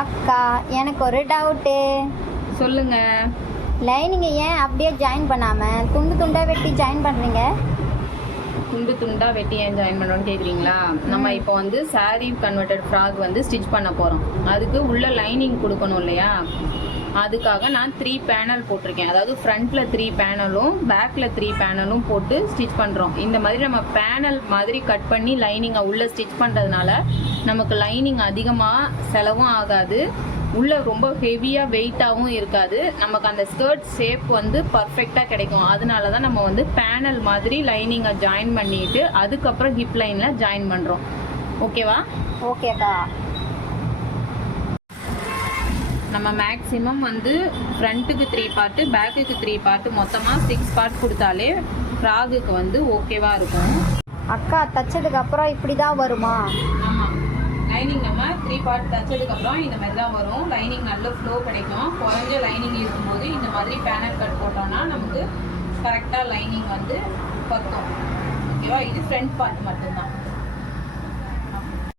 அக்கா, எனக்கு ஒரு டவுட்டு. சொல்லுங்க. லைனிங்கை ஏன் அப்படியே ஜாயின் பண்ணாமல் துண்டு துண்டாக வெட்டி ஜாயின் பண்ணுறீங்க? துண்டு துண்டாக வெட்டி ஏன் ஜாயின் பண்ணணும்னு கேட்குறீங்களா? நம்ம இப்போ வந்து சாரீ கன்வெர்டட் ஃப்ராக் வந்து ஸ்டிச் பண்ண போகிறோம். அதுக்கு உள்ள லைனிங் கொடுக்கணும் இல்லையா? அதுக்காக நான் 3 பேனல் போட்டிருக்கேன். அதாவது ஃப்ரண்ட்டில் 3 பேனலும் பேக்கில் 3 பேனலும் போட்டு ஸ்டிச் பண்ணுறோம். இந்த மாதிரி நம்ம பேனல் மாதிரி கட் பண்ணி லைனிங்கை உள்ளே ஸ்டிச் பண்ணுறதுனால நமக்கு லைனிங் அதிகமாக செலவும் ஆகாது, உள்ளே ரொம்ப ஹெவியாக வெயிட்டாகவும் இருக்காது. நமக்கு அந்த ஸ்கர்ட் ஷேப் வந்து பர்ஃபெக்டாக கிடைக்கும். அதனால தான் நம்ம வந்து பேனல் மாதிரி லைனிங்கை ஜாயின் பண்ணிவிட்டு அதுக்கப்புறம் ஹிப் லைனில் ஜாயின் பண்ணுறோம். ஓகேவா? ஓகேக்கா. நம்ம மேக்ஸிமம் வந்து ஃப்ரண்ட்டுக்கு 3 பார்ட்டு, பேக்குக்கு 3 பார்ட்டு, மொத்தமாக 6 பார்ட் கொடுத்தாலே ஃப்ராகுக்கு வந்து ஓகேவாக இருக்கும். அக்கா, தச்சதுக்கு அப்புறம் இப்படி தான் வருமா? ஆமாம், லைனிங் நம்ம 3 பார்ட் தச்சதுக்கப்புறம் இந்த மாதிரி தான் வரும். லைனிங் நல்ல ஃப்ளோ கிடைக்கும். குறைஞ்ச லைனிங் இருக்கும்போது இந்த மாதிரி பேனல் கட் போட்டோம்னா நமக்கு கரெக்டாக லைனிங் வந்து பத்தும். ஓகேவா? இது ஃப்ரண்ட் பார்ட் மட்டும்தான்.